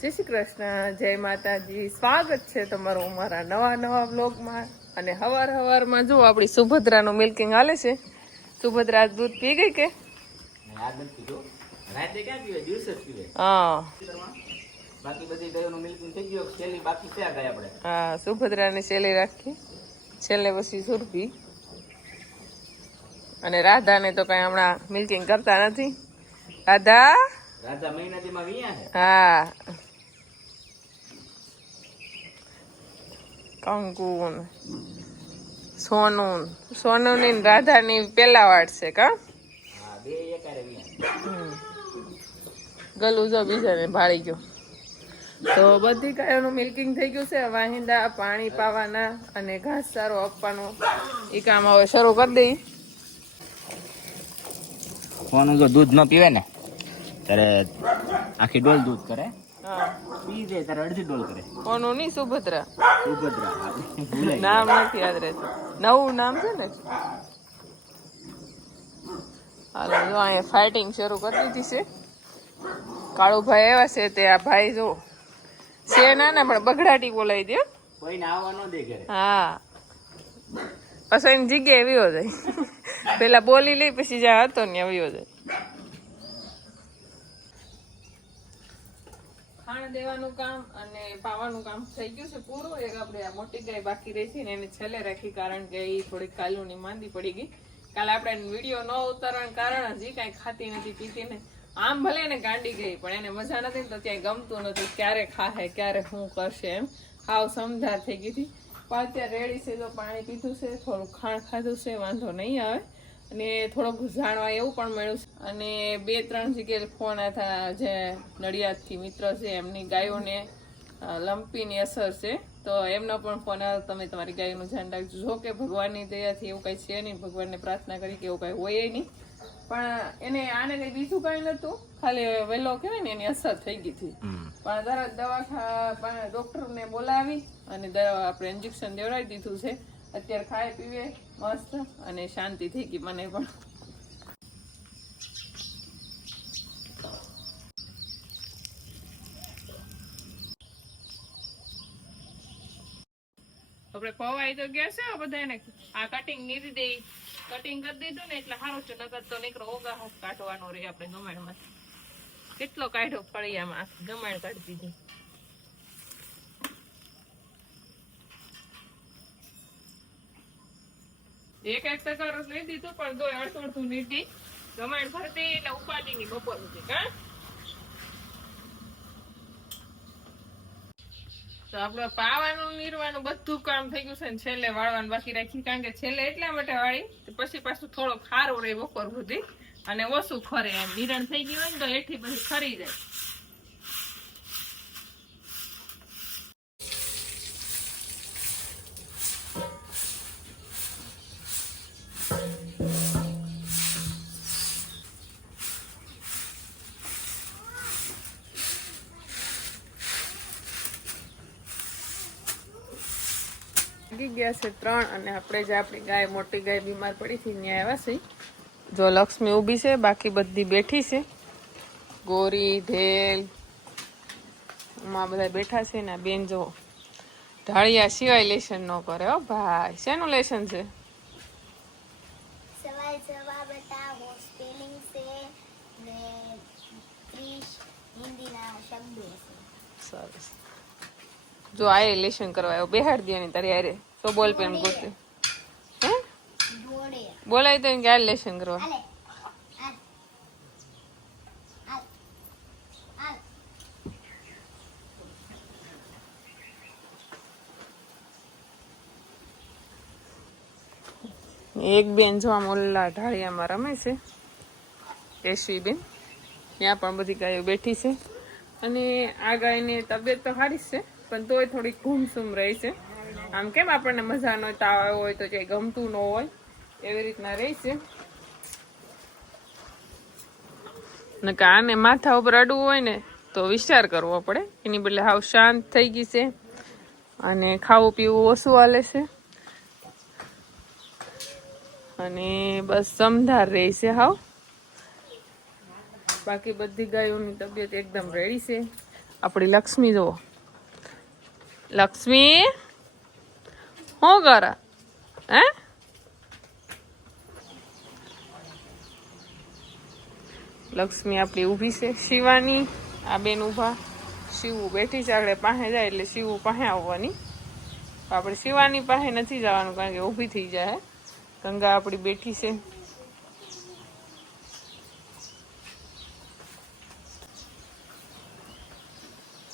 જય શ્રી કૃષ્ણ જય માતાજી. સ્વાગત છે તમારું અમારા નવા નવા બ્લોગમાં અને હવાર હવારમાં જો આપણી સુભદ્રાનું મિલ્કિંગ હાલે છે. સુભદ્રા દૂધ પી ગઈ કે? હા. સુભદ્રાને છેલ્લે રાખી. છેલ્લે પછી સુરભી. અને રાધાને તો કઈ હમણાં મિલ્કિંગ કરતા નથી. રાધા? રાધા મહિના હા. કંકુન સોનું સોનું ની રાધા રાધાની પેલા વાટ છે કા? ગલું જો બીજાને ભાળી ગયો. તો બધી ગાયોનું મિલ્કિંગ થઈ ગયું છે. વાહિંદા પાણી પાવાના અને ઘાસ સારો આપવાનો. એ કામ હવે શરૂ કરી દઈ. કોનું જો દૂધ ન પીવે ને ત્યારે આખી ડોલ દૂધ કરે. હા. પી જાય ત્યારે અડધી ડોલ કરે. કોનું નહીં સુભદ્રા. સુભદ્રા નામ નથી યાદ રહેતું. નવું નામ છે ને? હાલો જો અહીંયા ફાઇટિંગ શરૂ કરી દીધી છે. કાળુભાઈ એવા છે તે આ ભાઈ જો છે ના ના પણ બગડાટી બોલાવી દે. હો. કોઈને આવવા ન દે ઘરે. હા. પછી એની જગ્યાએ વિયો જાય. પેલા બોલી લઈ પછી જ્યાં હતો ને વિયો જાય. ખાણ દેવાનું કામ અને પાવાનું કામ થઈ ગયું છે પૂરું. એક આપણે આ મોટી ગાય બાકી રહી છે એને છેલ્લે રાખી કારણ કે એ થોડીક કાલુની માંદી પડી ગઈ. કાલે આપણે વીડિયો ન ઉતારવાનું કારણ હજી કાંઈ ખાતી નથી, પીતી ને આમ ભલે એને ગાંડી ગઈ, પણ એને મજા નથી ને તો ત્યાં ગમતું નથી ક્યારે ખાહે, ક્યારે શું કરશે એમ. હાવ સમજાર થઈ ગઈ હતી. પણ અત્યારે રેડી છે તો પાણી પીધું છે, થોડું ખાણ ખાધું છે, વાંધો નહીં આવે. અને થોડોક જાણવા એવું પણ મળ્યું છે. અને બે ત્રણ જગ્યાએ ફોન હતા જે નડિયાદથી મિત્ર છે એમની ગાયોને લંપીની અસર છે. તો એમનો પણ ફોન આવ્યો તમે તમારી ગાયનું ધ્યાન રાખજો. જો કે ભગવાનની દયાથી એવું કંઈ છે નહીં ભગવાનને પ્રાર્થના કરી કે એવું કંઈ હોય નહીં. પણ એને આને કંઈ બીજું કંઈ નતું ખાલી વહેલો કહેવાય ને એની અસર થઈ ગઈ હતી. પણ તરત દવાખા ડોક્ટરને બોલાવી અને દવા આપણે ઇન્જેક્શન દેવડાવી દીધું છે. અત્યારે ખાય પીવે મસ્ત અને શાંતિ થઈ ગઈ મને પણ. આપણે પવાઈ તો ગયા છે બધાને આ કટિંગ નીરી દઈ કટિંગ કરી દીધું ને એટલે સારું છે, નકર તો નીકળો ઓગા કાઢવાનો આપડે આપણે ગમાણમાં. કેટલો કાઢ્યો ફળિયામાં? ગમાણ કાઢી દીધું. એક એક ટકા રસ લઈ દીધું, પણ તો અડધું નીટી ગમાણ ભરતી એટલે ઉપાડી ની બપોર સુધી હા? તો આપણે પાવાનું નીરવાનું બધું કામ થઈ ગયું છે ને છેલ્લે વાળવાનું બાકી રાખી કારણ કે છેલ્લે એટલા માટે વાળી પછી પાછું થોડો ખારો રહે બપોર સુધી. અને ઓછું ખરે એમ. નિરણ થઈ ગયું હોય ને તો એઠી પછી ખરી જાય. લાગી ગયા છે ત્રણ અને આપણે જે આપણી ગાય મોટી ગાય બીમાર પડી હતી ત્યાં આવ્યા છે જો લક્ષ્મી ઊભી છે બાકી બધી બેઠી છે. ગોરી ઢેલમાં બધા બેઠા છે ને બેન જો ઢાળિયા સિવાય લેશન ન કરે હો ભાઈ. શેનું લેશન છે? સવાલ સવા બેટા સ્પેલિંગ છે ને ત્રીસ હિન્દીના શબ્દો છે. સરસ. જો આ લેશન કરવા આવ્યો. બેહાડ દે ને તારી આરે તો બોલ પેન ગોતે. હે? બોલાય તો કે આ લેશન કરવા. એક બેન જો આમ ઓલા ઢાળિયામાં રમે છે. એશવી બેન ત્યાં પણ બધી ગાયો બેઠી છે. અને આ ગાયની તબિયત તો સારી છે. પણ તોય થોડીક ઘૂમસૂમ રહે છે. આમ કેમ આપણને મજા ન તાવ હોય તો ક્યાંય ગમતું ન હોય, એવી રીતના રહે છે. ને કાને માથા ઉપર અડવું હોય ને, તો વિચાર કરવો પડે. એની બદલે હાવ શાંત થઈ ગઈ છે. અને ખાવું પીવું ઓછું હાલે છે. અને બસ સમધાર રહે છે હાવ. બાકી બધી ગાયોની તબિયત એકદમ રેડી છે. આપણી લક્ષ્મી જુઓ. લક્ષ્મી શું કર? હે? લક્ષ્મી આપણી ઊભી છે શિવાની. આ બેન ઊભા. શિવું બેઠી છે આપણે પાસે જાય એટલે શિવું પાસે આવવાની. આપણે શિવાની પાસે નથી જવાનું કારણ કે ઊભી થઈ જાય ગંગા આપણી બેઠી છે.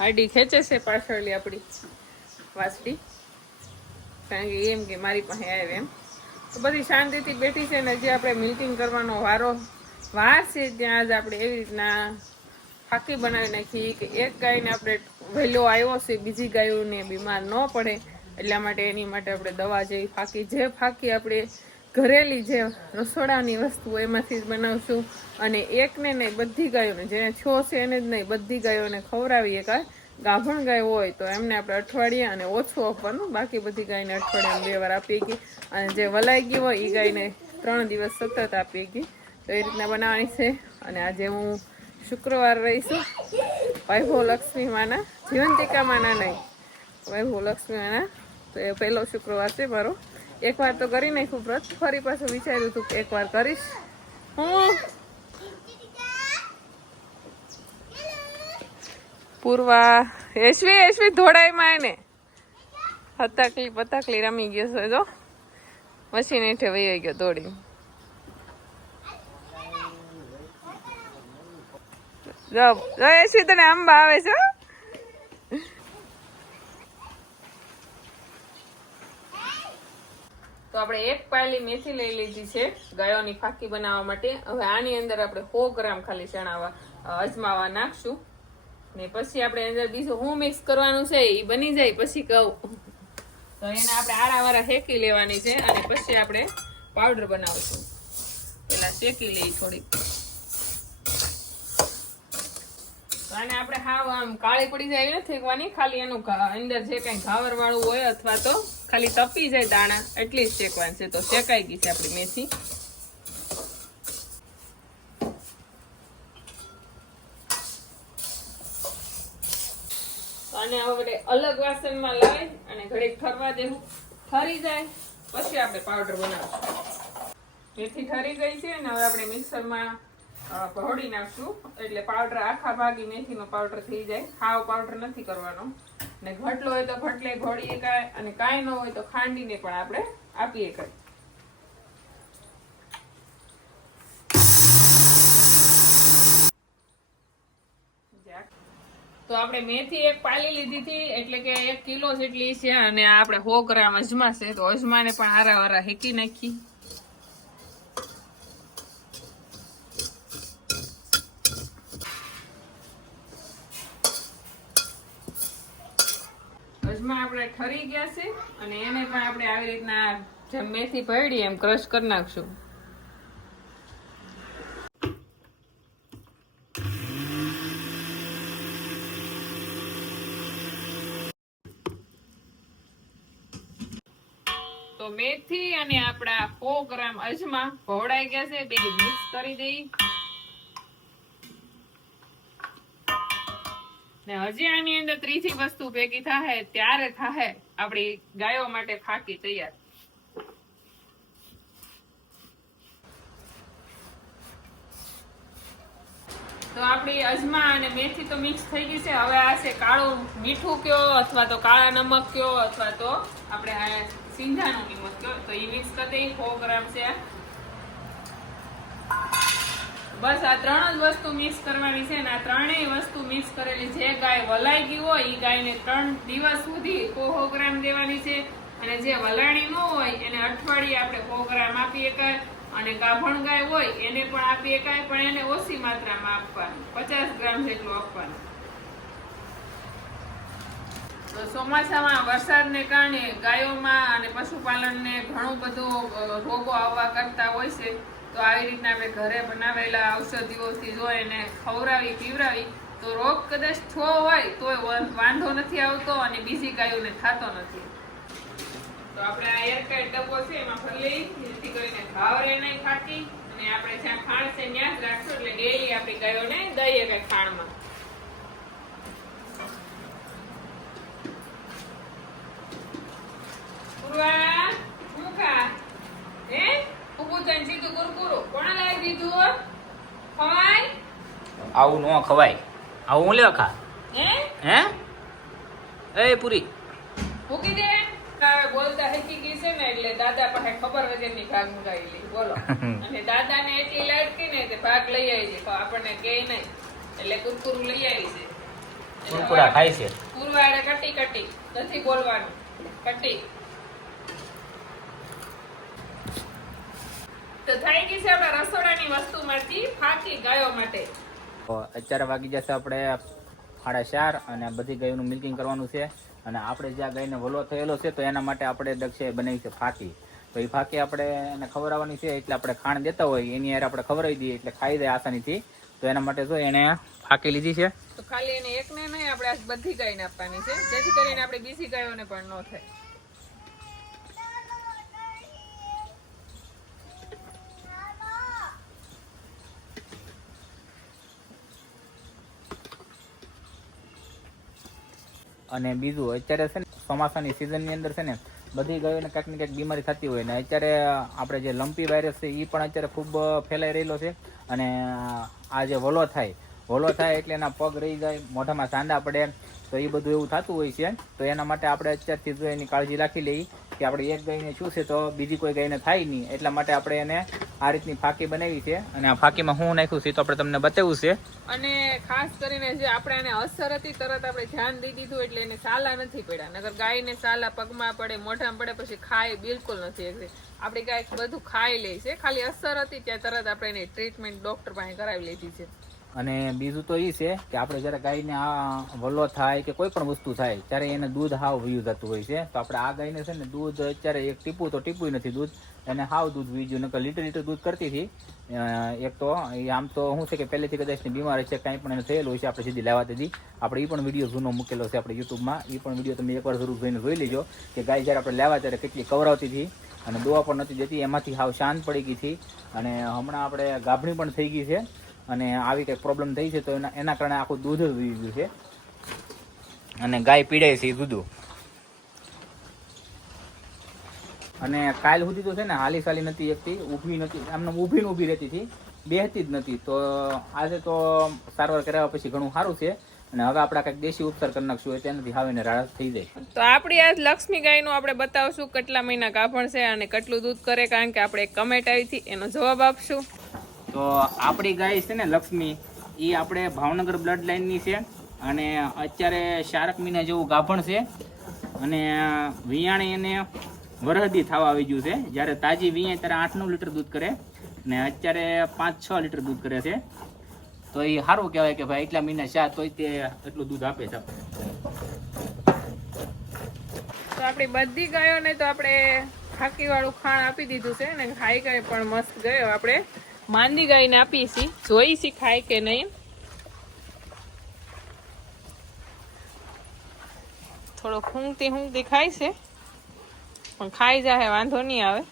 આઈડી ખેંચે છે પાછળલી આપણી. વાસડી. કારણ કે એમ કે મારી પાસે આવે એમ. તો બધી શાંતિથી બેઠી છે ને જે આપણે મિલ્કિંગ કરવાનો વારો, વાર છે ત્યાં જ આપણે એવી રીતના ફાકી બનાવી નાખી કે એક ગાયને આપણે વહેલો આવ્યો છે, બીજી ગાયોને બીમાર ન પડે. એટલા માટે એની માટે આપણે દવા જેવી ફાકી, જે ફાકી આપણે ઘરેલી જે રસોડાની વસ્તુ એમાંથી જ બનાવશું. અને એકને નહીં, બધી ગાયોને. જેને છો છે એને જ નહીં, બધી ગાયોને ખવડાવીએ કાં ગાભણ ગાય હોય તો એમને આપણે અઠવાડિયે અને ઓછું આપવાનું. બાકી બધી ગાયને અઠવાડિયામાં બે વાર આપીએ ગઈ અને જે વલાઈ ગઈ હોય એ ગાયને ત્રણ દિવસ સતત આપીએ ગઈ તો એ રીતના બનાવવાની છે. અને આજે હું શુક્રવાર રહીશું. વૈભવ લક્ષ્મી માના, જીવંતિકા માના નહીં. વૈભવ લક્ષ્મી માના. તો એ પહેલો શુક્રવાર છે મારો. એકવાર તો કરી નાખ્યું વ્રત. ફરી પાછું વિચાર્યું હતું કે એકવાર કરીશ. હું? પૂર્વા યશવી યશવી ધોડાઈમાં એને હતાકલી પતાકલી રમી ગયો છે, જો. મશીન હેઠે વહી ગયો દોડી જો યશવી તને આંબા આવે છે તો આપણે એક પાયલી મેથી લઈ લીધી છે, ગાયોની ફાકી બનાવવા માટે. હવે આની અંદર આપણે સો ગ્રામ ખાલી ચણાવા અજમાવા નાખશું. ને પછી આપણે અંદર બીજું હું મિક્સ કરવાનું છે એ બની જાય, પછી કહું તો એને આપણે આરાવારા શેકી લેવાની છે અને પછી આપણે પાવડર બનાવશું. પેલા શેકી લઈ થોડીક. અને આપણે હાવ આમ કાળી પડી જાય એવી નથી શેકવાની ખાલી એનું અંદર જે કઈ ઘાવર વાળું હોય અથવા તો ખાલી તપી જાય દાણા, એટલી જ શેકવાની છે. તો શેકાઈ ગઈ છે આપણી મેથી. અને હવે અલગ વાસણમાં લઈ અને ઘડીક ઠરવા દેવું. ઠરી જાય, પછી આપણે પાવડર બનાવશું. મેથી ઠરી ગઈ છે અને હવે આપણે મિક્સરમાં ભોળી નાખશું. એટલે પાવડર આખા ભાગી મેથીનો પાવડર થઈ જાય. હાવ પાવડર નથી કરવાનો. ને ઘટલો હોય તો ઘટલે ઘોળીએ કાંઈ અને કાંઈ ન હોય તો ખાંડીને પણ આપણે આપીએ કાંઈ. તો આપણે મેથી એક પાલી લીધી હતી, એટલે કે એક કિલો જેટલી છે અને આપણે સો ગ્રામ છે તો અજમાને પણ આરા વારા હેકી નાખી. અજમા આપણે ઠરી ગયા છે અને એને પણ આપણે આવી રીતના જેમ મેથી ભરડી એમ ક્રશ કરી નાખશું. તો મેથી અને આપણા સો ગ્રામ અજમા ભવડાઈ ગયા છે. બે મિક્સ કરી દઈ. હજી આની અંદર ત્રીજી વસ્તુ ભેગી થાય ત્યારે થાય આપણી ગાયો માટે ફાકી તૈયાર. તો આપણી અજમા અને મેથી તો મિક્સ થઈ ગઈ છે. હવે આ છે કાળું મીઠું કયો અથવા તો કાળા નમક કયો અથવા તો આપણે સિંધાનું નિમક કયો. તો એ મિક્સ કરી દઈએ. સો ગ્રામ છે. બસ આ ત્રણ જ વસ્તુ મિક્સ કરવાની છે અને આ ત્રણેય વસ્તુ મિક્સ કરેલી જે ગાય વલાઈ ગઈ હોય એ ગાયને ત્રણ દિવસ સુધી ગ્રામ દેવાની છે. અને જે વલાણી ન હોય, એને અઠવાડિયે આપણે સો આપી શકાય. અને ગાભણ ગાય હોય, એને પણ આપી શકાય, પણ એને ઓછી માત્રામાં આપવાનું. પચાસ ગ્રામ જેટલું આપવાનું. તો ચોમાસામાં વરસાદને કારણે ગાયોમાં અને પશુપાલનને ઘણું બધું રોગો આવવા કરતા હોય છે. તો આવી રીતના આપણે ઘરે બનાવેલા ઔષધિઓથી જો એને ખવડાવી, પીવડાવી, તો રોગ કદાચ થયો હોય તોય વાંધો નથી આવતો અને બીજી ગાયોને થતો નથી. તો આપણે આ એરટાઈટ ડબ્બો છે એમાં ભરી લઈ જેથી કરીને ભાવરે નહીં ખાતી અને આપણે જ્યાં ખાણ છે ત્યાં જ રાખશું, એટલે ડેલી આપણી ગાયોને દઈએ કાંઈ ખાણમાં. આવું ન ખવાય. આવું લેવા ખા? હે? હે? એ પૂરી. મૂકી દે. બોલતા હેકી ગઈ છે ને એટલે દાદા પાસે ખબર વગરની ભાગ મુકાવી લી. બોલો. અને દાદાને એટલી લાડકી ને તે ભાગ લઈ આવી છે. તો આપણને કે નહીં. એટલે કુરકુરું લઈ આવી છે. કુરકુરા ખાય છે. કુરવાડે કટી કટી. નથી બોલવાનું. કટી. તો થઈ ગઈ છે આપણા રસોડાની વસ્તુમાંથી ફાકી ગાયો માટે. અત્યારે વાગી જશે આપણે સાડા ચાર અને બધી ગાયોનું મિલ્કિંગ કરવાનું છે. અને આપણે જ્યાં ગાયને વલો થયેલો છે તો એના માટે આપણે દક્ષે બનાવી છે ફાકી. તો એ ફાકી આપણે એને ખવડાવવાની છે એટલે આપણે ખાણ દેતા હોય એની યાર આપણે ખવડાવી દઈએ એટલે ખાઈ જાય આસાનીથી. તો એના માટે જો એને ફાકી લીધી છે. તો ખાલી એને એકને નહીં, આપણે બધી ગાયને આપવાની છે. જેથી કરીને આપણે બીજી ગાયોને પણ ન થાય. અને બીજું, અત્યારે છે ને, ચોમાસાની સિઝનની અંદર છે ને, બધી ગાયોને ક્યાંક ને કાંઈક બીમારી થતી હોય ને, અત્યારે આપણે જે લંપી વાયરસ છે એ પણ અત્યારે ખૂબ ફેલાઈ રહેલો છે. અને આ જે વલો થાય વલો થાય એટલે એના પગ રહી જાય, મોઢામાં સાંડા પડે, તો એ બધું એવું થતું હોય છે. તો એના માટે આપણે અત્યારથી જો એની કાળજી રાખી લઈએ. કે આપણે એક ગાયને શું છે તો બીજી કોઈ ગાયને થાય નહીં. એટલા માટે આપણે એને આ રીતની ફાકી બનાવી છે. અને આ ફાકીમાં હું નાખ્યું છે તો આપણે તમને બતાવ્યું છે. અને ખાસ કરીને જે આપણે એને અસર હતી, તરત આપણે ધ્યાન દઈ દીધું એટલે એને સાલા નથી પડ્યા. નગર ગાયને સાલા પગમાં પડે, મોઢામાં પડે, પછી ખાય બિલકુલ નથી આપણી ગાય બધું ખાઈ લે છે. ખાલી અસર હતી, ત્યાં તરત આપણે એને ટ્રીટમેન્ટ ડોક્ટર પાસે કરાવી લીધી છે. અને બીજું તો એ છે કે આપણે જ્યારે ગાયને આ વલ્લો થાય કે કોઈ પણ વસ્તુ થાય, ત્યારે એને દૂધ હાવ વયું જતું હોય છે. તો આપણે આ ગાયને છે ને દૂધ અત્યારે એક ટીપું તો ટીપું નથી દૂધ, એને હાવ દૂધ વીજ્યું નકર લીટર લીટર દૂધ કરતી હતી. એક તો એ આમ તો શું છે કે પહેલેથી કદાચ બીમાર છે, કાંઈ પણ એને થયેલું હોય છે, આપણે સીધી લેવા દીધી. આપણે એ પણ વીડિયો જૂનો મૂકેલો છે આપણે યુટ્યુબમાં. એ પણ વીડિયો તમે એકવાર જરૂર જોઈને જોઈ લેજો કે ગાય જ્યારે આપણે લેવા ત્યારે કેટલી કવરાવતી હતી અને દોવા પણ નથી જતી એમાંથી હાવ શાંત પડી ગઈ હતી અને હમણાં આપણે ગાભણી પણ થઈ ગઈ છે. અને આવી કંઈક પ્રોબ્લેમ થઈ છે તો એના એના કારણે આખું દૂધ જ વહી ગયું છે. અને ગાય પીડાય છે એ દૂધું. અને કાલ સુધી તો છે ને હાલી સાલી નથી એકતી ઊભી નથી આમને ઊભી ઊભી રહેતી હતી. બેહતી જ નથી. તો આજે તો સારવાર કરાવ્યા પછી ઘણું સારું છે. અને હવે આપણે કંઈક દેશી ઉપચાર કરી નાખશું એટલે તેનાથી હાવીને રાહત થઈ જાય. તો આપણી આ લક્ષ્મી ગાયનું આપણે બતાવશું કેટલા મહિના કાપણ છે અને કેટલું દૂધ કરે, કારણ કે આપણે એક કમેન્ટ આવી હતી, એનો જવાબ આપશું. તો આપણી ગાય છે ને લક્ષ્મી એ આપણે ભાવનગર બ્લડ લાઇનની છે અને અત્યારે શારક મહિના જેવું ગાભણ છે. અને વિયાણે એને વરહદી થવા આવી ગયું છે. જ્યારે તાજી વિયાય ત્યારે આઠ નવ લીટર દૂધ કરે ને અત્યારે પાંચ છ લીટર દૂધ કરે છે. તો એ સારું કહેવાય કે ભાઈ એટલા મહિના શા તોય તે એટલું દૂધ આપે છે. તો આપણી બધી ગાયોને તો આપણે ખાકીવાળું ખાણ આપી દીધું છે ને ખાઈ ગાય પણ મસ્ત ગયો આપણે. માંદી ગાયને આપી છી. જોઈ છી ખાય કે નહીં? થોડો ખૂંગતી ખૂંગતી ખાય છે. પણ ખાઈ જાય વાંધો નહીં આવે.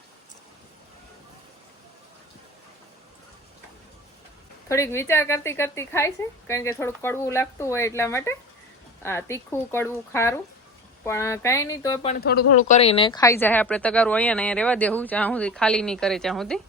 થોડીક વિચાર કરતી કરતી ખાય છે, કારણ કે થોડુંક કડવું લાગતું હોય એટલા માટે. આ તીખું, કડવું, ખારું. પણ કાંઈ નહીં તો પણ થોડું થોડું કરીને ખાઈ જાય આપણે તગારું અહીંયા ને અહીંયા રહેવા દેવું જ્યાં સુધી ખાલી નહીં કરે ત્યાં સુધી.